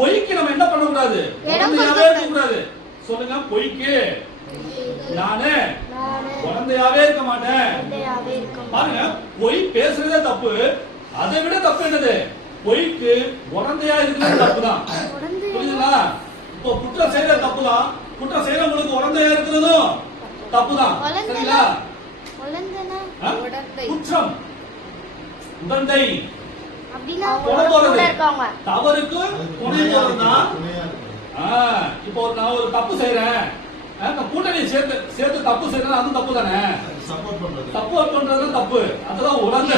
பொய்க்கு நம்ம என்ன பண்ண கூடாது, குழந்தையாவே இருக்க கூடாது. சொல்லுங்க, பொய்க்கு நானே குழந்தையாவே இருக்க மாட்டேன். பாருங்க, பொய் பேசுறதே தப்பு. அதை விட தப்பு என்னது, பொய்க்கு குழந்தையா இருக்கிறது தப்பு தான். புரியுதுங்களா? இப்போ குற்றம் செய்யற தப்பு தான், குற்றம் செய்யறவங்களுக்கு குழந்தையா இருக்கிறதும் தப்பு தான். சரிங்களா? குற்றம் உடந்தை தவறுக்கு துணை போறதுனா. இப்போ நான் ஒரு தப்பு செய்யறேன், கூட்டணி சேர்த்து தப்பு செய்யறது அது தப்பு தானே. சப்போர்ட் பண்றது தப்பு, அதுதான் உடந்த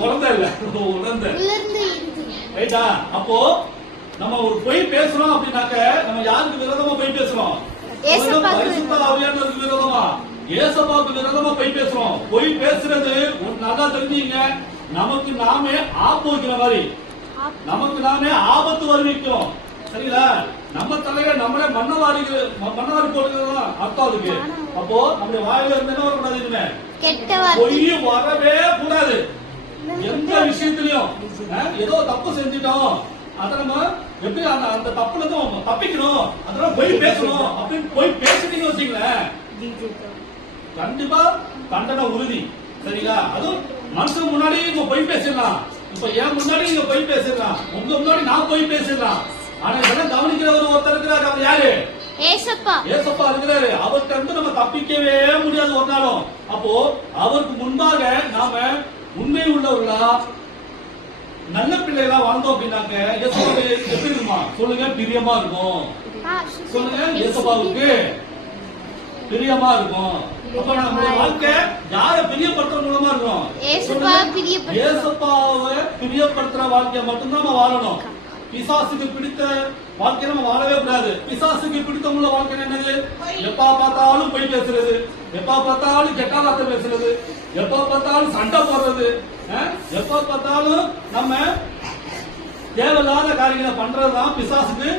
குழந்தை இல்ல, உடந்த. ரைட்டா? அப்போ நம்ம ஒரு பொய் பேசுறோம் அப்படின்னாக்க நம்ம யாருக்கு விரோதமா பொய் பேசுறோம்? பரிசுத்த ஆவியானவருக்கு விரோதமா, ஏசப்பாவுக்கு விரோதமா பொய் பேசுறோம். பொய் பேசுறது நல்லா தெரிஞ்சீங்க, நமக்கு நாமே ஆப்பு வைக்கிற மாதிரி, நமக்கு நாமே ஆபத்து வருவிக்கும். சரிங்களா? நம்ம தலையில நம்மளே மண்ணவாரி போடுறது அர்த்தம் அதுக்கு. அப்போ நம்முடைய வாயில இருந்து என்ன வரக்கூடாது, பொய் வரவே கூடாது. எந்த விஷயத்திலையும் ஏதோ தப்பு செஞ்சுட்டோம், அத நம்ம எப்படி அந்த தப்புல இருந்து தப்பிக்கணும், அதெல்லாம் பொய் பேசணும் அப்படின்னு பொய் பேசுறீங்க வச்சுங்களேன், கண்டிப்பா தண்டனை உறுதி. சரிங்களா? அதுவும் மனுஷன் முன்னாடி நீங்க பொய் பேசிடலாம், இப்ப என் முன்னாடி நீங்க பொய் பேசிடலாம், உங்க முன்னாடி நான் பொய் பேசிடலாம். ஆனா இதெல்லாம் கவனிக்கிறவர் ஒருத்தர் இருக்கிறாரு, அவர் யாரு? ஏசப்பா இருக்கிறாரு. அவர்கிட்ட இருந்து நம்ம தப்பிக்கவே முடியாது ஒரு நாளும். அப்போ அவருக்கு முன்பாக நாம உண்மை உள்ளவர்களா நல்ல பிள்ளைகளா வாழ்ந்தோம் அப்படின்னாக்க ஏசப்பாவுக்கு எப்படி இருக்குமா? சொல்லுங்க, பிரியமா இருக்கும். சொல்லுங்க, ஏசப்பாவுக்கு பிரியமா இருக்கும். அப்ப நம்முடைய வாழ்க்கை யாரை பிரியப்படுத்துற மூலமா இருக்கும்? ஏசப்பாவை பிரியப்படுத்துற வாழ்க்கையை மட்டும்தான் நம்ம வாழணும். பிசாசுக்கு பிடித்த வாழ்க்கை நம்ம வாழவே கூடாது. பிசாசுக்கு பிடித்தமுள்ள வாழ்க்கை என்னது? எப்ப பார்த்தாலும் பொய் பேசுறது, எப்ப பார்த்தாலும் கெட்ட வார்த்தை பேசுறது, எப்ப பார்த்தாலும் சண்டை போடுறது, எப்ப பார்த்தாலும் நம்ம தேவையில்லாத காரியங்களை பண்றதுதான் பிசாசுக்கு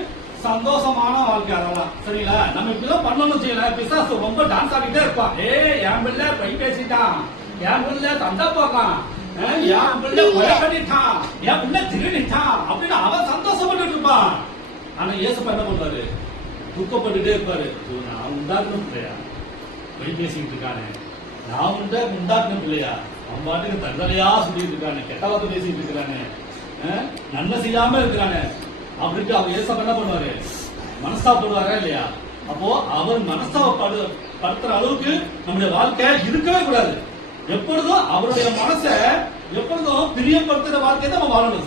சந்தோஷமான வாழ்க்கை. அதெல்லாம் சரிங்களா? நம்ம இப்படிதான் பண்ணணும் செய்யல. பிசாசு ரொம்ப டான்ஸ் ஆடிட்டே இருப்பான். என் பிள்ளை பொய் பேசிட்டான், என் பிள்ளை சண்டை போடுறான், என் பிள்ளை கொலை பண்ணிட்டான், என் பிள்ளை திருடிட்டான் அப்படின்னு அவன் சந்தோஷப்பட்டு இருப்பான். ஆனா ஏசப்பா என்ன பண்ணுவாரு? துக்கப்பட்டுட்டே இருப்பாரு. நான் உண்டாக்குன பிள்ளையா பொய் பேசிட்டு இருக்கானே, நான் உண்டாக்குன பிள்ளையா அவன் பாட்டுக்கு தண்டனையா சொல்லிட்டு இருக்கானே, கெட்ட வார்த்தை பேசிட்டு இருக்கானே, நன்மை செய்யாம இருக்கிறானே அப்படின்ட்டு அவர் ஏசப்பா என்ன பண்ணுவாரு? மனஸ்தாபப்படுவாரா இல்லையா? அப்போ அவர் மனஸ்தாபப்படுத்துற அளவுக்கு நம்முடைய வாழ்க்கை இருக்கவே கூடாது. எப்பொழுதும் அவருடைய மனசை எப்பொழுதும் பிரியப்படுத்துற வாழ்க்கையை நம்ம வாழணும்.